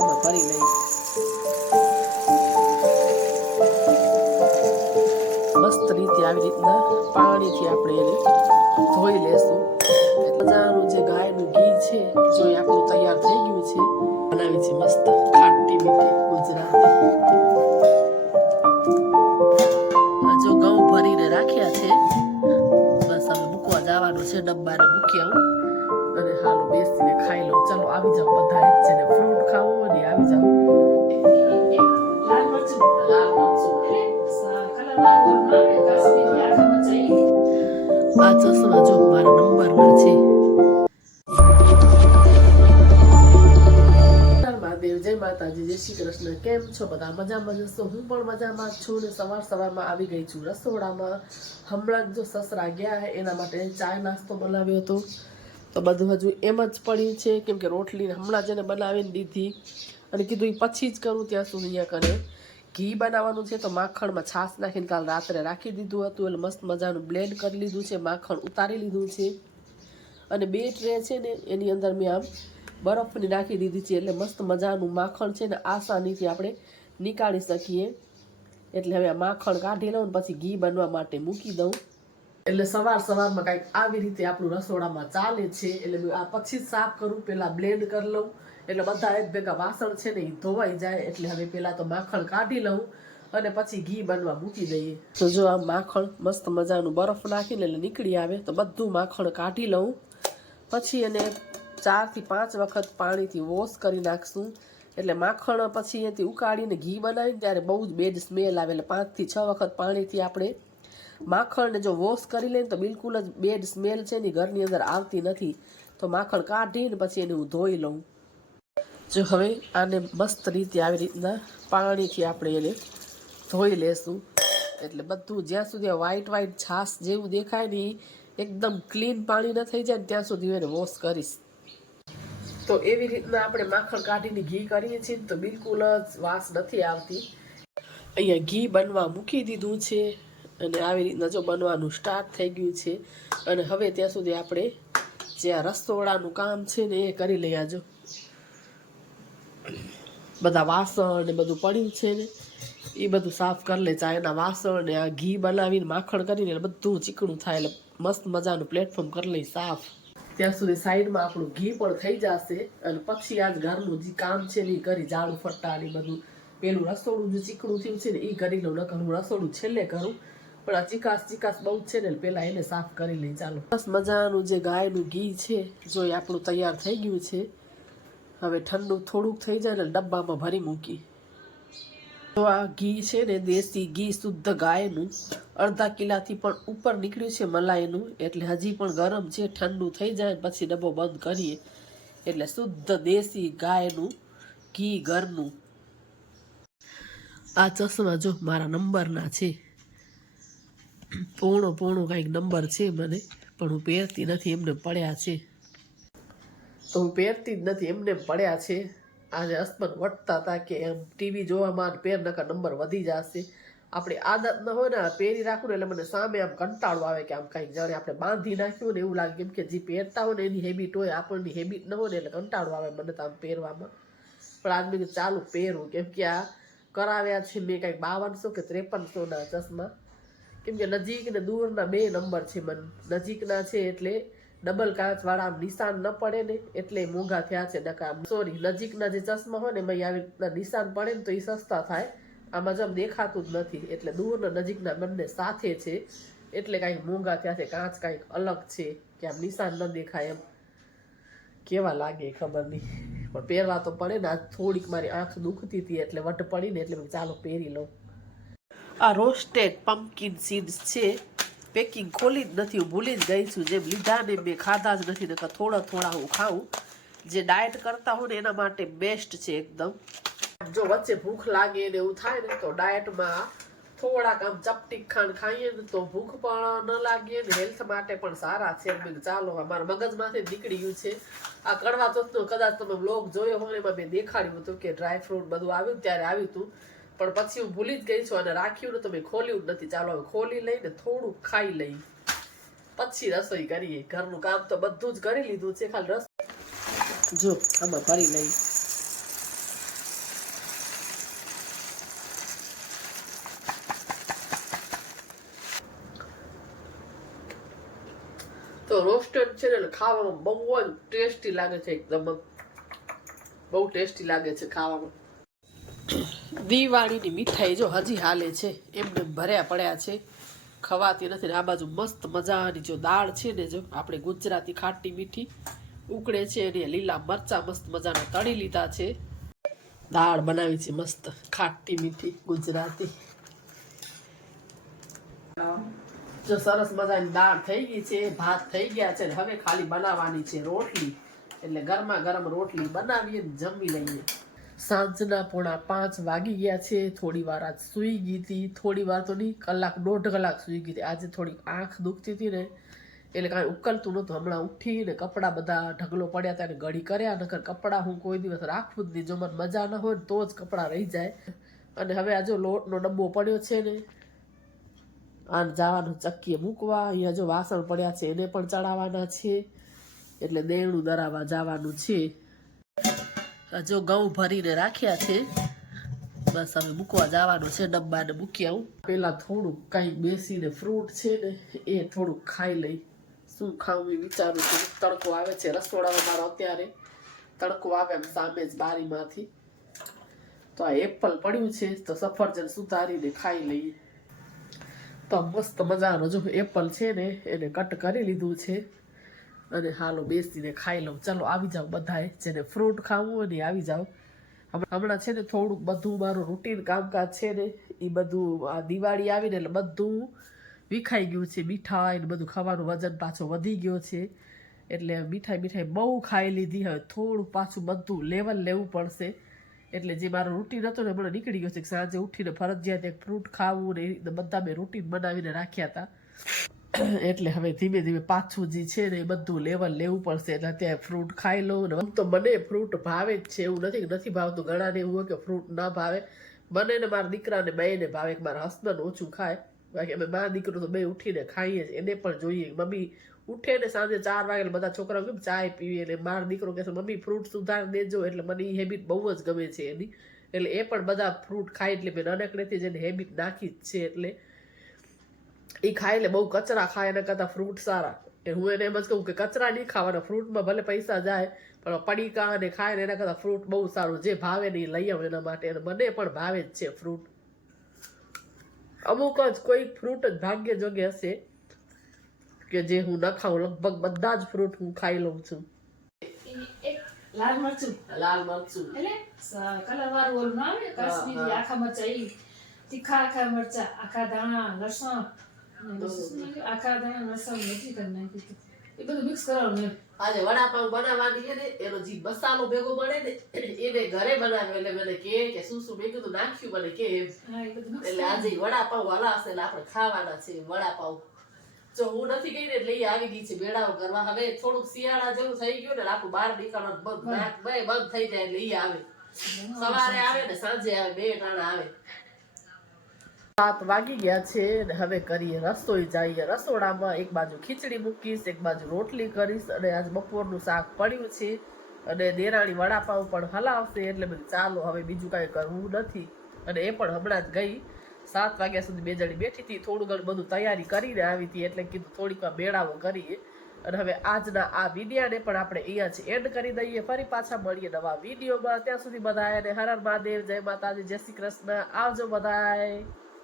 આમાં ભરી લઈ મસ્ત રીતે આવી રીતના પાણીથી આપણે એને ધોઈ લેશું। મજાનું જે ગાયનું ઘી છે જો એ આપણું તૈયાર થઈ ગયું છે। બનાવી છે મસ્ત ખાટી મીઠી ગુજરાતી। જો ઘઉં ભરીને રાખ્યા છે, બસ હવે મૂકવા જવાનું છે, ડબ્બાને મૂકી આવું અને હાલો બેસીને ખાઈ લઉં। ચલો આવી જાઓ બધા, જેને ફ્રૂટ ખાવું હોય ને આવી જાઓ। આ ચશ્મા જો મારા નંબરના છે। મહાદેવ, જય માતાજી, જય શ્રી કૃષ્ણ। કેમ છો બધા? મજામાં જશો? હું પણ મજામાં છું ને સવારમાં આવી ગઈ છું રસોડામાં। હમણાં જો સસરા ગયા એના માટે ચા નાસ્તો બનાવ્યો હતો, તો બધું હજુ એમ જ પડ્યું છે, કેમ કે રોટલી હમણાં જેને બનાવીને દીધી અને કીધું એ પછી જ કરું ત્યાં સુધી અહીંયા કરે ઘી બનાવવાનું છે। તો માખણમાં છાશ નાખીને કાલ રાત્રે રાખી દીધું હતું, એટલે મસ્ત મજાનું બ્લેન્ડ કરી લીધું છે, માખણ ઉતારી લીધું છે અને 2 ટ્રે છે ને એની અંદર મેં આમ બરફની નાખી દીધી છે, એટલે મસ્ત મજાનું માખણ છે ને આસાનીથી આપણે નીકાળી શકીએ। એટલે હવે આ માખણ કાઢી લઉં ને પછી ઘી બનવા માટે મૂકી દઉં। એટલે સવારમાં કાંઈક આવી રીતે આપણું રસોડામાં ચાલે છે। એટલે આ પછી જ સાફ કરું, પહેલાં બ્લેન્ડ કરી લઉં એટલે બધા એક ભેગા વાસણ છે ને એ ધોવાઈ જાય। એટલે હવે પહેલાં તો માખણ કાઢી લઉં અને પછી ઘી બનવા મૂકી દઈએ। તો જો આ માખણ મસ્ત મજાનું બરફ નાખીને એટલે નીકળી આવે, તો બધું માખણ કાઢી લઉં, પછી એને 4 થી 5 વખત પાણીથી વોશ કરી નાખશું। એટલે માખણ પછી એથી ઉકાળીને ઘી બનાવીને ત્યારે બહુ જ બેડ સ્મેલ આવે, એટલે 5 થી 6 વખત પાણીથી આપણે માખણને જો વોશ કરી લઈએ તો બિલકુલ જ બેડ સ્મેલ છે ને ઘરની અંદર આવતી નથી। તો માખણ કાઢીને પછી એને હું ધોઈ લઉં। જો હવે આને મસ્ત રીતે આવી રીતના પાણીથી આપણે એને ધોઈ લેશું। એટલે બધું જ્યાં સુધી વ્હાઈટ છાશ જેવું દેખાય ને એકદમ ક્લીન પાણી ન થઈ જાય ને ત્યાં સુધી એને વોશ કરીશ। તો એવી રીતના આપણે માખણ કાઢીને ઘી કરીએ છીએ તો બિલકુલ જ વાસ નથી આવતી। અહીંયા ઘી બનવા મૂકી દીધું છે અને આવી રીતના જો બનવાનું સ્ટાર્ટ થઈ ગયું છે। અને હવે ત્યાં સુધી આપણે જે આ રસોડાનું કામ છે ને એ કરી લઈએ। જો બધા વાસણ ને બધું પડ્યું છે ને એ બધું સાફ કરી લે, ચાયના વાસણ ને આ ઘી બનાવીને માખણ કરીને બધું ચીકણું થાય, એટલે મસ્ત મજાનું પ્લેટફોર્મ કરી લઈ સાફ। ત્યાં સુધી સાઈડમાં આપણું ઘી પણ થઈ જશે અને પછી આજ ઘરનું જે કામ છે ને એ કરી ઝાડુ ફટ્ટા ને બધું, પેલું રસોડું જે ચીકણું થયું છે ને એ કરી લઉં, નકર હું રસોડું છેલ્લે કરું, પણ આ ચીકાસ બહુ છે ને પહેલાં એને સાફ કરી લઈ। ચાલો, બસ મજાનું જે ગાયનું ઘી છે જો એ આપણું તૈયાર થઈ ગયું છે। હવે ઠંડુ થોડુંક થઈ જાય ને ડબ્બામાં ભરી મૂકી। તો આ ઘી છે ને દેશી ઘી શુદ્ધ ગાયનું 1/2 કિલાથી પણ ઉપર નીકળ્યું છે મલાઈનું, એટલે હજી પણ ગરમ છે, ઠંડુ થઈ જાય પછી ડબ્બો બંધ કરીએ। એટલે શુદ્ધ દેશી ગાયનું ઘી ઘરનું। આ ચશ્મા જો મારા નંબરના છે, પોણો કંઈક નંબર છે મને, પણ હું પહેરતી નથી, એમને પડ્યા છે, તો હું પહેરતી જ નથી, એમને પડ્યા છે। આજે હસબન્ડ વટતા હતા કે એમ ટીવી જોવામાં પેર નકા નંબર વધી જશે। આપણી આદત ન હોય ને પહેરી રાખવું ને એટલે મને સામે આમ કંટાળો આવે કે આમ કંઈક જાણે આપણે બાંધી નાખ્યું ને એવું લાગે, કેમ કે જે પહેરતા હોય ને એની હેબિટ હોય, આપણની હેબિટ ન હોય ને એટલે કંટાળો આવે મને તો આમ પહેરવામાં। પણ આજ મેં ચાલુ પહેરવું, કેમ કે આ કરાવ્યા છે મેં કંઈક 5200 કે 5300ના ચશ્મા, કેમ કે નજીક ને દૂરના 2 નંબર છે મને। નજીકના છે એટલે ડબલ કાચવાળા આમ નિશાન ન પડે ને એટલે મોંઘા થયા છે, નકા સોરી નજીકના જે ચશ્મા હોય ને એમાં આવી રીતના નિશાન પડે ને તો એ સસ્તા થાય, આમાં જેમ દેખાતું જ નથી, એટલે દૂરના નજીકના બંને સાથે છે એટલે કાંઈક મોંઘા થયા છે। કાચ કાંઈક અલગ છે કે આમ નિશાન ન દેખાય, એમ કેવા લાગે ખબર નહીં, પણ પહેરવા તો પડે ને। આજ થોડીક મારી આંખ દુખતી હતી એટલે વટ પડી ને એટલે ચાલો પહેરી લઉં। આ રોસ્ટેડ પમ્પકિન સીડ્સ છે, પેકિંગ ખોલી જ નથી, હું ભૂલી જ ગઈ છું, જેમ લીધા ને મેં ખાધા જ નથી, નકર થોડા હું ખાઉં। જે ડાયટ કરતા હોય ને એના માટે બેસ્ટ છે એકદમ। જો વચ્ચે ભૂખ લાગે ને એવું થાય ને તો ડાયટમાં થોડાક આમ ચપટી ખાંડ ખાઈએ ને તો ભૂખ પણ ન લાગે ને હેલ્થ માટે પણ સારા છે। ચાલો, અમારા મગજમાંથી નીકળી ગયું છે। આ કડવા ચોથનો કદાચ તમે વ્લોગ જોયો હોય એમાં મેં દેખાડ્યું હતું કે ડ્રાય ફ્રૂટ બધું આવ્યું ત્યારે આવ્યું હતું, પણ પછી હું ભૂલી જ ગઈ છું અને રાખ્યું ને તો મેં ખોલ્યું જ નથી। ચાલો હવે ખોલી લઈને થોડુંક ખાઈ લઈ પછી રસોઈ કરીએ। ઘરનું કામ તો બધું જ કરી લીધું છે, ખાલી રસ જો આમાં ભરી લઈ। તો રોસ્ટેડ છે ને ખાવામાં બહુ જ ટેસ્ટી લાગે છે, એકદમ બહુ ટેસ્ટી લાગે છે ખાવામાં. દિવાળીની મીઠાઈ જો હજી હાલે છે, એમને ભર્યા પડ્યા છે, ખવાતી નથી. ને આ બાજુ મસ્ત મજાની જો દાળ છે ને, જો આપણે ગુજરાતી ખાટી મીઠી ઉકળે છે, અને લીલા મરચા મસ્ત મજાના તળી લીધા છે. દાળ બનાવી છે મસ્ત ખાટી મીઠી ગુજરાતી. જો સરસ મજાની દાળ થઈ ગઈ છે, ભાત થઈ ગયા છે, હવે ખાલી બનાવવાની છે રોટલી. એટલે ગરમા ગરમ રોટલી બનાવીએ ને જમી લઈએ. સાંજના 4:45 વાગી ગયા છે. થોડી વાર આજ સૂઈ ગઈ હતી, થોડી વાર તો નહીં, કલાક 1.5 કલાક સૂઈ ગઈ હતી. આજે થોડી આંખ દુખતી હતી ને, એટલે કાંઈ ઉકલતું નહોતું. હમણાં ઉઠીને કપડાં બધા ઢગલો પડ્યા હતા ને ઘડી કર્યા. નકર કપડાં હું કોઈ દિવસ રાખવું જ નહીં. જો મને મજા ન હોય ને તો જ કપડાં રહી જાય. અને હવે આ જો લોટનો ડબ્બો પડ્યો છે ને, આને જવાનું ચક્કીએ મૂકવા. અહીંયા જો વાસણ પડ્યા છે એને પણ ચડાવવાના છે, એટલે દેણું દરાવવા જવાનું છે. જો ઘઉં ભરીને રાખ્યા છે, બસ હવે મૂકવા જવાનું છે. ડબ્બાને મૂકી આવું. પેલા થોડુંક કંઈક બેસીને ફ્રૂટ છે ને એ થોડુંક ખાઈ લઈ. શું ખાવું એ વિચારું છું. તડકો આવે છે રસોડામાં મારો, અત્યારે તડકો આવે એમ સામે જ બારીમાંથી. તો આ એપલ પડ્યું છે, તો સફરજન સુધારીને ખાઈ લઈએ. તો મસ્ત મજાનો જો એપલ છે ને એને કટ કરી લીધું છે, અને હાલો બેસીને ખાઈ લઉં. ચાલો આવી જાઓ બધાએ, જેને ફ્રૂટ ખાવું હોય ને આવી જાઓ. હમણાં છે ને થોડુંક બધું મારું રૂટીન કામકાજ છે ને એ બધું આ દિવાળી આવીને એટલે બધું વિખાઈ ગયું છે. મીઠાઈ ને બધું ખાવાનું વજન પાછો વધી ગયો છે, એટલે મીઠાઈ બહુ ખાઈ લીધી. હવે થોડું પાછું બધું લેવું પડશે. એટલે જે મારું રૂટીન હતું ને હમણાં નીકળી ગયું છે કે સાંજે ઉઠીને ફરજિયાત એક ફ્રૂટ ખાવું ને એ રીતે બધા મેં રૂટીન બનાવીને રાખ્યા હતા. એટલે હવે ધીમે ધીમે પાછું જે છે ને એ બધું લેવું પડશે. એટલે અત્યારે ફ્રૂટ ખાઈ લઉં ને. આમ તો મને ફ્રૂટ ભાવે જ છે, એવું નથી ભાવતું. ઘણાને એવું હોય કે ફ્રૂટ ના ભાવે. મને ને મારા દીકરાને બેને ભાવે. કે મારા હસબન્ડ ઓછું ખાય, બાકી અમે મારા દીકરો તો બે ઉઠીને ખાઈએ જ. એને પણ જોઈએ મમ્મી ઉઠે ને સાંજે 4 વાગે બધા છોકરાઓ કેમ ચાય પીવી, એટલે મારો દીકરો કહે છે મમ્મી ફ્રૂટ સુધાર દેજો. એટલે મને એ હેબિટ બહુ જ ગમે છે એની. એટલે એ પણ બધા ફ્રૂટ ખાય. એટલે મેં નાનકડેથી જેને હેબિટ નાખી જ છે. એટલે એ ખાય એટલે બહુ કચરા ખાય એના કરતાં ફ્રૂટ સારા. હું એને એમ જ કહું કે કચરા નહીં ખાવાના, ફ્રૂટમાં ભલે પૈસા જાય પણ પડીકા અને ખાય ને એના કરતાં ફ્રૂટ બહુ સારું. જે ભાવે ને એ લઈ આવું એના માટે. અને મને પણ ભાવે જ છે ફ્રૂટ. અમુક જ કોઈ ફ્રૂટ જ ભાગ્ય જોગે હશે કે જે હું ન ખાઉં. લગભગ બધા જ ફ્રૂટ હું ખાઈ લઉં છું. લાલ મરચું એટલે કલર વાળું ઓલું ના આવે કાશ્મીરી આખા મરચા, ઈ તીખા આખા મરચા, આખા દાણા લસણ, આખા દાણા લસણ મેથી કરી નાખી, એ બધું મિક્સ કરવાનું. આજે વડાપાઉં બનાવવાની છે ને, એનો જે મસાલો ભેગો બને ને એને ઘરે બનાવ્યો. એટલે મને કે શું મેં કીધું નાખ્યું, મને કે એટલે આજે વડાપાઉં હલાવશે. એટલે આપણે ખાવાના છે વડાપાઉં. જો હું નથી ગઈ ને એટલે આવી ગઈ છે મેળાઓ કરવા. હવે થોડુંક શિયાળા જેવું થઈ ગયું ને, આપણું બહાર નીકળવાનું બંધ થઈ જાય. એટલે આવે સવારે આવે ને સાંજે આવે, 2 ટાણા આવે. 7 વાગી ગયા છે ને હવે કરીએ રસોઈ. જઈએ રસોડામાં. એક બાજુ ખીચડી મૂકીશ, એક બાજુ રોટલી કરીશ. અને આજ બપોરનું શાક પડ્યું છે, અને દેરાણી વડાપાઉં પણ હલાવશે. એટલે બધું ચાલો હવે બીજું કાંઈ કરવું નથી. અને એ પણ હમણાં જ ગઈ 7 વાગ્યા સુધી 2 જણી બેઠી હતી. થોડું ઘણું બધું તૈયારી કરીને આવી હતી, એટલે કીધું થોડીક વાર મેળાવો કરીએ. અને હવે આજના આ વિડીયોને પણ આપણે અહીંયા જ એન્ડ કરી દઈએ. ફરી પાછા મળીએ નવા વિડીયોમાં. ત્યાં સુધી બધાને હર હર મહાદેવ, જય માતાજી, જય શ્રી કૃષ્ણ. આવજો બધાય.